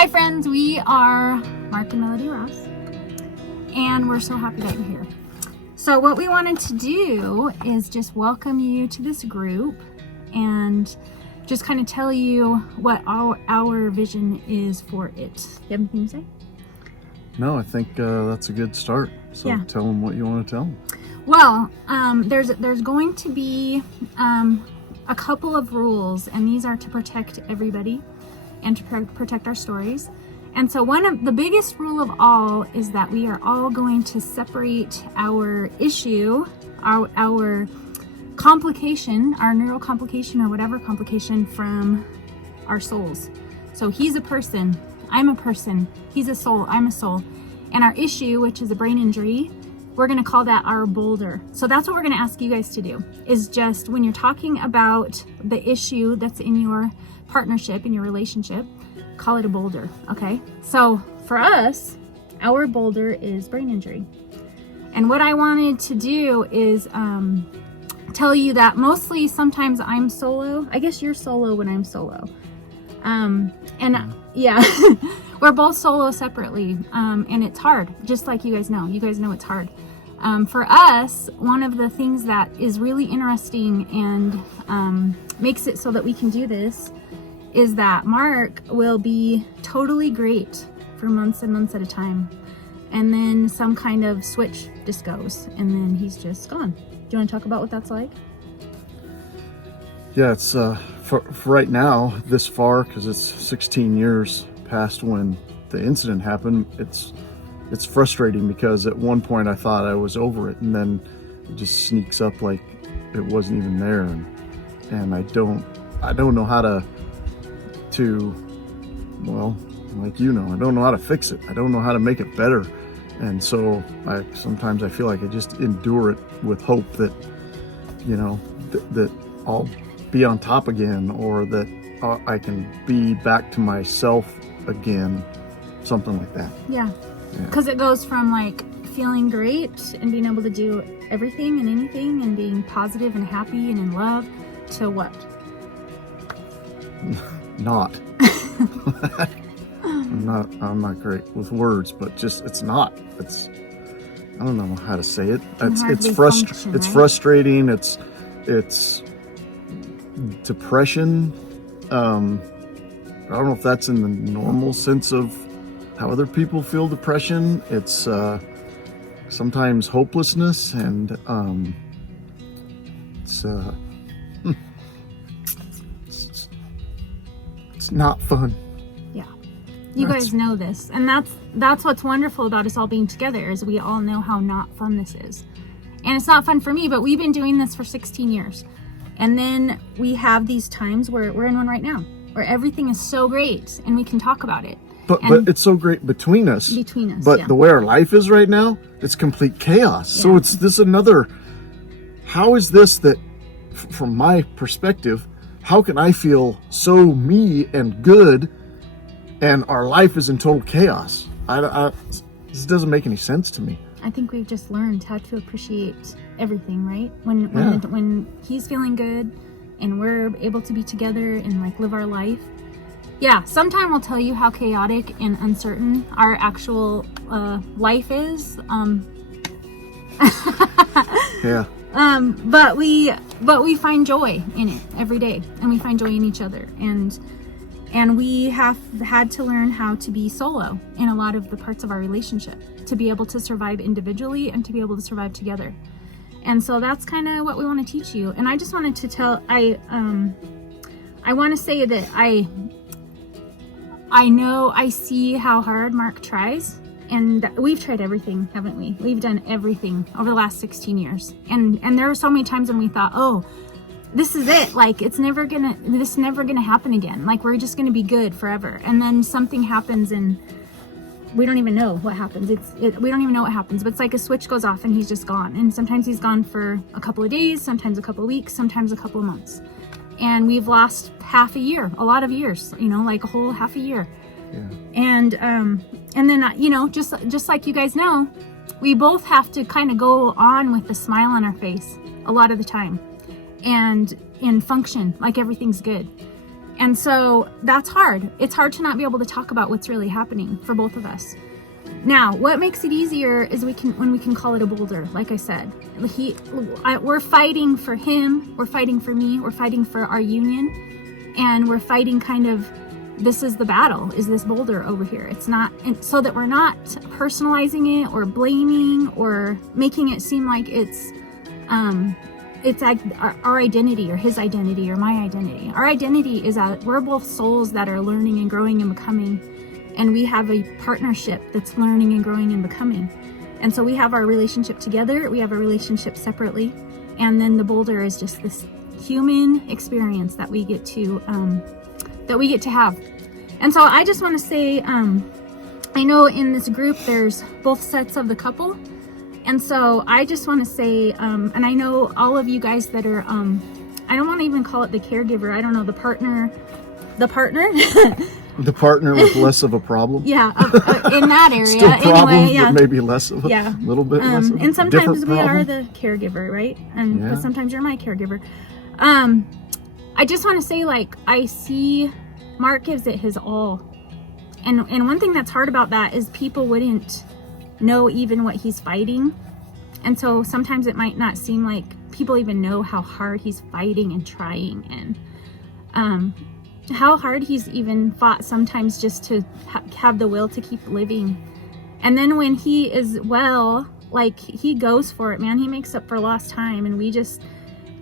Hi friends, we are Mark and Melody Ross, and we're so happy that you're here. So what we wanted to do is just welcome you to this group and just kind of tell you what our vision is for it. You have anything to say? No, I think that's a good start. So Yeah. Tell them what you want to tell them. Well, there's going to be a couple of rules, and these are to protect everybody and to protect our stories. And so one of the biggest rule of all is that we are all going to separate our issue, our complication, our neural complication or whatever complication, from our souls. So he's a person, I'm a person, he's a soul, I'm a soul. And our issue, which is a brain injury, we're going to call that our boulder. So that's what we're going to ask you guys to do, is just when you're talking about the issue that's in your partnership, in your relationship, call it a boulder, okay? So for us, our boulder is brain injury. And what I wanted to do is tell you that mostly sometimes I'm solo. I guess you're solo when I'm solo. Yeah, we're both solo separately. And it's hard, just like you guys know. You guys know it's hard. For us, one of the things that is really interesting and makes it so that we can do this is that Mark will be totally great for months and months at a time. And then some kind of switch just goes, and then he's just gone. Do you want to talk about what that's like? Yeah, it's for right now, this far, because it's 16 years past when the incident happened. It's frustrating because at one point I thought I was over it, and then it just sneaks up like it wasn't even there, and I don't know how to well, like, you know, I don't know how to fix it. I don't know how to make it better. And so sometimes I feel like I just endure it with hope that, you know, that I'll be on top again, or that I can be back to myself again, something like that. Yeah, because it goes from like feeling great and being able to do everything and anything and being positive and happy and in love to what? Not. I'm not great with words, but just it's not. I don't know how to say it. It's frustrating. It's depression. I don't know if that's in the normal sense of how other people feel depression. It's sometimes hopelessness, and it's not fun. Yeah, you guys know this, and that's what's wonderful about us all being together, is we all know how not fun this is. And it's not fun for me, but we've been doing this for 16 years. And then we have these times where we're in one right now, where everything is so great and we can talk about it. But it's so great between us. But yeah. The way our life is right now, it's complete chaos. Yeah. So it's this another, how is this that, from my perspective, how can I feel so me and good, and our life is in total chaos? This doesn't make any sense to me. I think we've just learned how to appreciate everything, right? When he's feeling good and we're able to be together and like live our life. Yeah, sometime we'll tell you how chaotic and uncertain our actual life is. Yeah. But we find joy in it every day, and we find joy in each other, and we have had to learn how to be solo in a lot of the parts of our relationship, to be able to survive individually and to be able to survive together. And so that's kind of what we want to teach you. And I just wanted to tell, I want to say that I know, I see how hard Mark tries, and we've tried everything, haven't we? We've done everything over the last 16 years. And there were so many times when we thought, oh, this is it. Like, this is never gonna happen again. Like, we're just gonna be good forever. And then something happens and we don't even know what happens. We don't even know what happens, but it's like a switch goes off and he's just gone. And sometimes he's gone for a couple of days, sometimes a couple of weeks, sometimes a couple of months. And we've lost half a year, a lot of years, you know, like a whole half a year. Yeah. And then, you know, just like you guys know, we both have to kind of go on with a smile on our face a lot of the time and function like everything's good. And so that's hard. It's hard to not be able to talk about what's really happening for both of us. Now, what makes it easier is when we can call it a boulder. Like I said, we're fighting for him, we're fighting for me, we're fighting for our union, and we're fighting kind of, this is the battle, is this boulder over here. It's not, and so that we're not personalizing it or blaming or making it seem like it's our identity or his identity or my identity. Our identity is that we're both souls that are learning and growing and becoming. And we have a partnership that's learning and growing and becoming. And so we have our relationship together, we have a relationship separately, and then the boulder is just this human experience that we get to have. And so I just want to say, I know in this group there's both sets of the couple, and so I just want to say, and I know all of you guys that are, I don't want to even call it the caregiver. I don't know, the partner. The partner with less of a problem. Yeah, in that area. Still problems, anyway, yeah. but maybe less of a little bit less of and sometimes we problem. are the caregiver, right? And but sometimes you're my caregiver. I just want to say, like, I see Mark gives it his all. And one thing that's hard about that is people wouldn't know even what he's fighting. And so sometimes it might not seem like people even know how hard he's fighting and trying, and how hard he's even fought sometimes just to have the will to keep living. And then when he is well, like, he goes for it, man. He makes up for lost time. And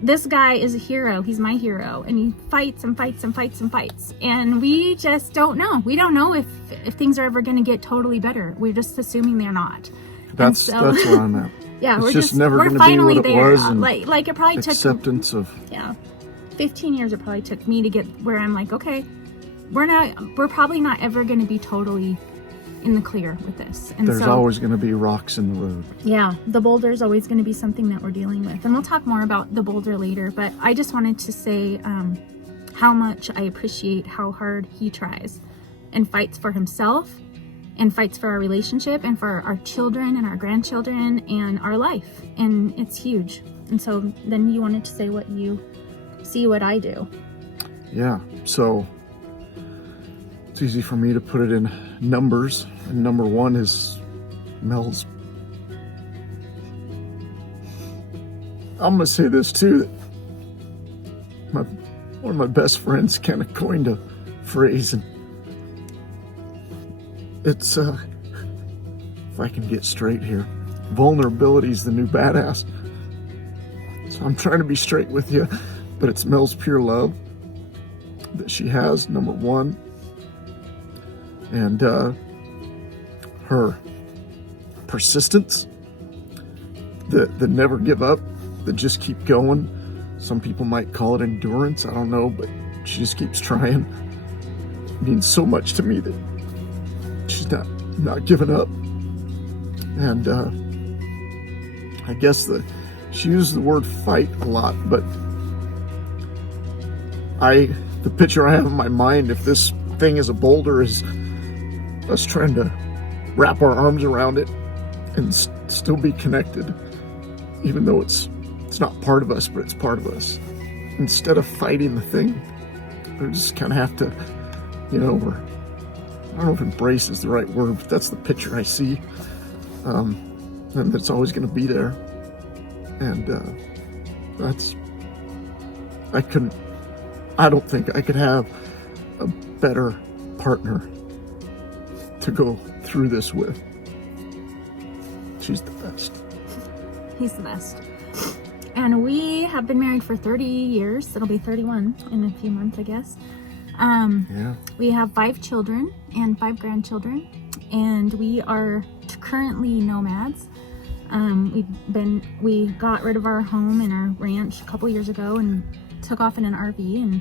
this guy is a hero. He's my hero. And he fights and fights and fights and fights. And we just don't know. We don't know if things are ever going to get totally better. We're just assuming they're not. That's where I'm at. Yeah, it's just never going to be what it was. And like it probably took acceptance of 15 years. It probably took me to get where I'm like, okay, we're probably not ever going to be totally in the clear with this. And there's always going to be rocks in the road. Yeah, the boulder is always going to be something that we're dealing with, and we'll talk more about the boulder later. But I just wanted to say how much I appreciate how hard he tries and fights for himself, and fights for our relationship, and for our children and our grandchildren and our life. And it's huge. And so then you wanted to say what you see what I do. Yeah, so it's easy for me to put it in numbers. And number one is Mel's. I'm going to say this too, that one of my best friends kind of coined a phrase, and it's, if I can get straight here, vulnerability is the new badass. So I'm trying to be straight with you, but it's Mel's pure love that she has, number one. And her persistence, the never give up, the just keep going. Some people might call it endurance, I don't know, but she just keeps trying. It means so much to me that she's not giving up. And I guess she uses the word fight a lot, but the picture I have in my mind, if this thing is a boulder, is us trying to wrap our arms around it and still be connected, even though it's not part of us, but it's part of us. Instead of fighting the thing, we just kind of have to, I don't know if embrace is the right word, but that's the picture I see. And it's always going to be there. And I don't think I could have a better partner to go through this with. She's the best. He's the best. And we have been married for 30 years. It'll be 31 in a few months, I guess. We have 5 children and 5 grandchildren, and we are currently nomads. We got rid of our home and our ranch a couple years ago and took off in an RV, and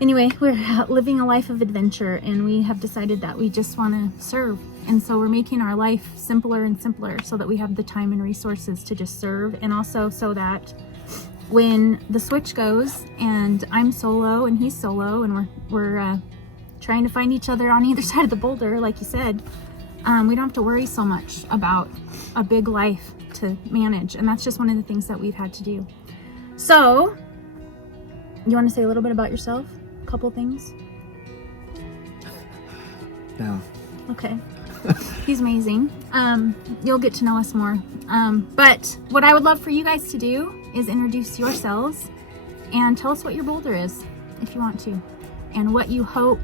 anyway, we're living a life of adventure, and we have decided that we just want to serve. And so we're making our life simpler and simpler so that we have the time and resources to just serve, and also so that when the switch goes and I'm solo and he's solo and we're trying to find each other on either side of the boulder, like you said, we don't have to worry so much about a big life to manage. And that's just one of the things that we've had to do. So, you want to say a little bit about yourself? couple things? Yeah. Okay. He's amazing. You'll get to know us more. But what I would love for you guys to do is introduce yourselves and tell us what your boulder is, if you want to, and what you hope,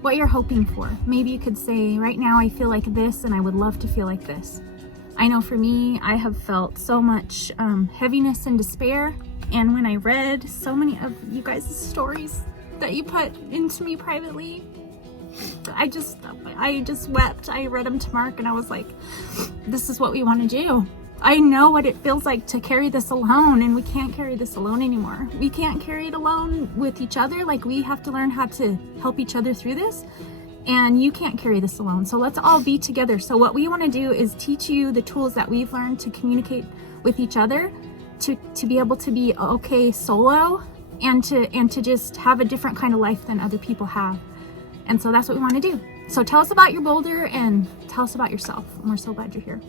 what you're hoping for. Maybe you could say, right now I feel like this and I would love to feel like this. I know for me, I have felt so much heaviness and despair. And when I read so many of you guys' stories that you put into me privately, I just wept. I read them to Mark and I was like, this is what we want to do. I know what it feels like to carry this alone, and we can't carry this alone anymore. We can't carry it alone with each other. Like, we have to learn how to help each other through this, and you can't carry this alone. So let's all be together. So what we want to do is teach you the tools that we've learned to communicate with each other, to be able to be okay solo, and to just have a different kind of life than other people have. And so that's what we want to do. So tell us about your boulder and tell us about yourself. And we're so glad you're here.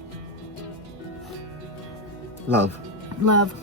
Love. Love.